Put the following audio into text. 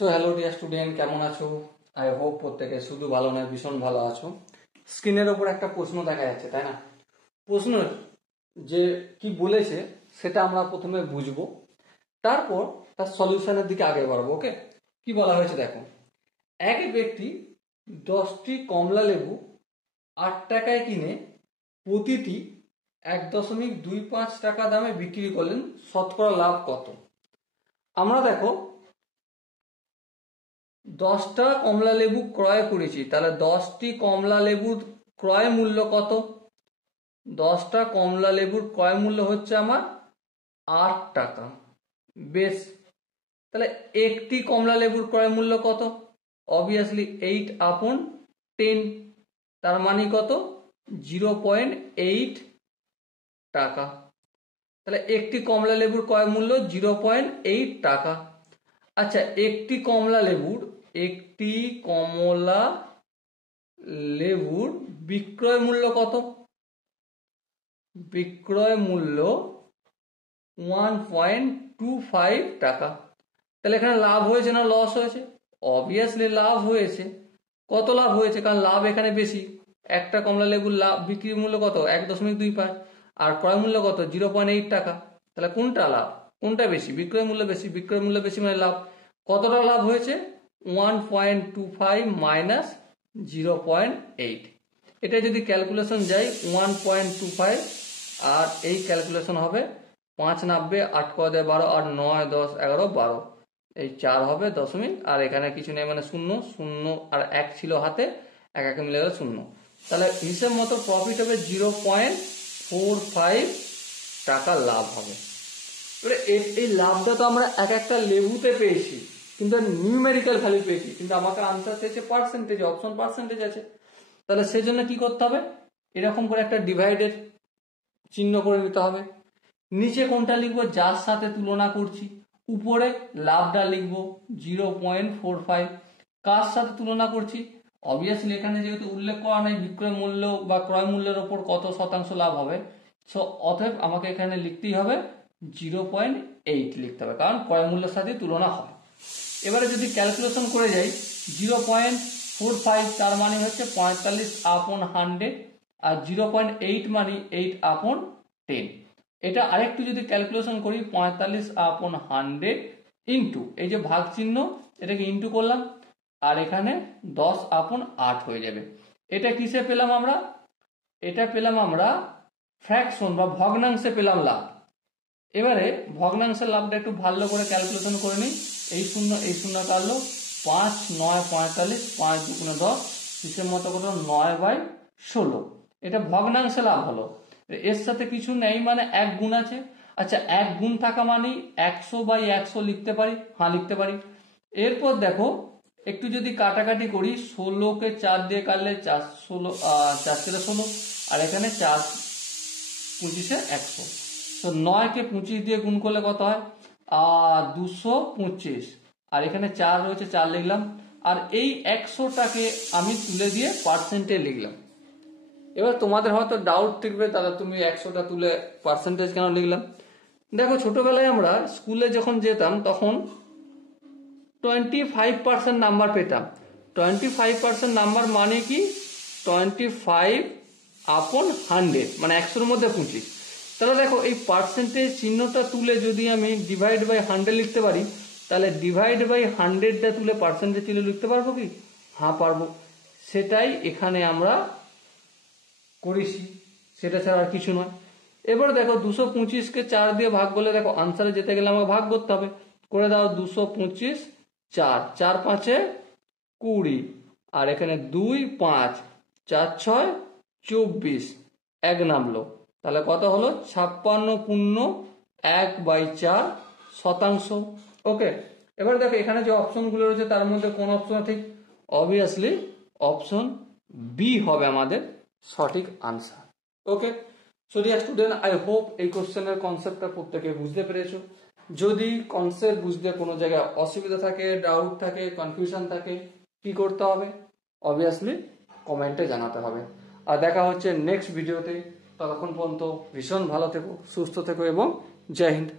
So hello dear student, কেমন আছো? I hope প্রত্যেকে শুধু ভালো নয়, ভীষণ ভালো আছো। স্ক্রিনের ওপর একটা প্রশ্ন দেখা যাচ্ছে, তাই না? প্রশ্ন যে কি বলেছে সেটা আমরা প্রথমে বুঝবো, তারপর তার সলিউশনের দিকে আগে বাড়বো। ওকে, কি বলা হয়েছে দেখো। এক ব্যক্তি 10টি কমলা লেবু 8 টাকায় কিনে প্রতিটি 1.25 টাকা দামে বিক্রি করলেন, শতকরা লাভ কত? আমরা দেখো 10টা কমলা লেবু ক্রয় করেছি, তাহলে 10টি কমলা লেবুর ক্রয় মূল্য কত? 10টা কমলা লেবুর ক্রয় মূল্য হচ্ছে আমার 8 টাকা। বেশ, তাহলে একটি কমলা লেবুর ক্রয় মূল্য কত? অবভিয়াসলি 8/10, তার মানে কত? 0.8 টাকা। তাহলে একটি কমলা লেবুর ক্রয় মূল্য 0.8 টাকা। আচ্ছা, একটি কমলা লেবুর বিক্রয় মূল্য কত? বিক্রয় মূল্য 1.25 টাকা। তাহলে এখানে লাভ হয়েছে না লস হয়েছে? অবভিয়াসলি লাভ হয়েছে। কত লাভ হয়েছে? কারণ লাভ এখানে বেশি। একটা কমলা লেবুর লাভ বিক্রি মূল্য কত? 1.25, আর ক্রয় মূল্য কত? 0.8 টাকা। তাহলে কোনটা লাভ, কোনটা বেশি? বিক্রয় মূল্য বেশি। বিক্রয় মূল্য বেশি মানে লাভ। কতটা লাভ হয়েছে? 1.25 মাইনাস 0.8। এটা যদি ক্যালকুলেশন যাই 1.25, আর এই ক্যালকুলেশন হবে 5×9, 8 × 12, আর 9, 10, 11, 12, এই 4 হবে দশমিক, আর এখানে কিছু নেই মানে 0, 0 আর 1 ছিল হাতে, 1 মিলে গেল 0। তাহলে হিসেব মতো প্রফিট হবে 0.45 টাকা লাভ হবে। এবারে এই লাভটা তো আমরা একটা লেবুতে পেয়েছি, কিন্তু নিউমেরিক্যাল ভ্যালু পেয়েছি, কিন্তু আমাকে আনসার চেয়েছে পার্সেন্টেজ, অপশন পার্সেন্টেজ আছে। তাহলে সেজন্য কি করতে হবে? এরকম করে একটা ডিভাইডের চিহ্ন করে নিতে হবে। নিচে কোনটা লিখবো? যার সাথে তুলনা করছি। উপরে লাভটা লিখবো 0.45। কার সাথে তুলনা করছি? অবভিয়াসলি এখানে যেহেতু উল্লেখ করা নেই বিক্রয় মূল্য বা ক্রয় মূল্যের ওপর কত শতাংশ লাভ হবে, সো অতএব আমাকে এখানে লিখতেই হবে 0.8 লিখতে হবে, কারণ ক্রয় মূল্যের সাথে তুলনা হয়। এবারে যদি ক্যালকুলেশন করে যাই 0.45, তার মানে হচ্ছে 45/100, আর 0.8 মানে 8/10। এটা আরেকটু যদি ক্যালকুলেশন করি 45/100 ইন্টু এই যে ভাগ চিহ্ন, এটাকে ইন্টু করলাম, আর এখানে 10/8 হয়ে যাবে। এটা কিসে পেলাম আমরা? এটা পেলাম আমরা ফ্র্যাকশন বা ভগ্নাংশে পেলাম লাভ। এবারে ভগ্নাংশের লাভটা একটু ভালো করে ক্যালকুলেশন করে নিই। এই শূন্য কাটলো, 5, 9, 45, 5 × 10, হিসেব মতো কত? 9/16। এটা ভগ্নাংশে লাভ হলো। এর সাথে কিছু নেই মানে 1 গুণ আছে। আচ্ছা, 1 গুণ থাকা মানে 100/100 লিখতে পারি? হ্যাঁ, লিখতে পারি। এরপর দেখো একটু যদি কাটাকাটি করি, 16কে 4 দিয়ে কাটলে 4 16, আর এখানে 4 25 100। তো 9কে 25 দিয়ে গুণ করলে কত হয়? 225, আর এখানে 4 রয়েছে, 4 লিখলাম, আর এই 100টাকে আমি তুলে দিয়ে পার্সেন্টে লিখলাম। এবার তোমাদের হয়তো ডাউট থাকবে, তাহলে তুমি 100টা তুলে পার্সেন্টেজ কেন লিখলাম? দেখো, ছোটবেলায় আমরা স্কুলে যখন যেতাম তখন 25% নাম্বার পেতাম। 25% নাম্বার মানে কি? 25/100, মানে 100-র মধ্যে 25। তাহলে দেখো এই পার্সেন্টেজ চিহ্নটা তুলে যদি আমি ডিভাইড বাই 100 লিখতে পারি, তাহলে ডিভাইড বাই 100টা তুলে পার্সেন্টেজ চিহ্ন লিখতে পারবো কি? হ্যাঁ, পারবো। সেটাই এখানে আমরা করেছি, সেটা ছাড়া আর কিছু নয়। এবার দেখো 225কে 4 দিয়ে ভাগ করলে, দেখো আনসারে যেতে গেলে আমাকে ভাগ করতে হবে। করে দাও 225 4, 4 5 20, আর এখানে 2 5, 4 6 24, 1 নামলো। তাহলে কত হলো? 56.1/4 শতাংশ। ওকে, এবার দেখো এখানে যে অপশনগুলো রয়েছে তার মধ্যে কোন অপশন ঠিক? অবভিয়াসলি অপশন বি হবে আমাদের সঠিক answer. Okay, so dear student, I hope এই কোশ্চেনের কনসেপ্টটা প্রত্যেকে বুঝতে পেরেছো। যদি কনসেপ্ট বুঝতে কোনো জায়গায় অসুবিধা থাকে, ডাউট থাকে, কনফিউশন থাকে, কি করতে হবে? অবভিয়াসলি কমেন্টে জানাতে হবে। আর দেখা হচ্ছে নেক্সট ভিডিওতে। ততক্ষণ পর্যন্ত ভীষণ ভালো থেকো, সুস্থ থেকো এবং জয় হিন্দ।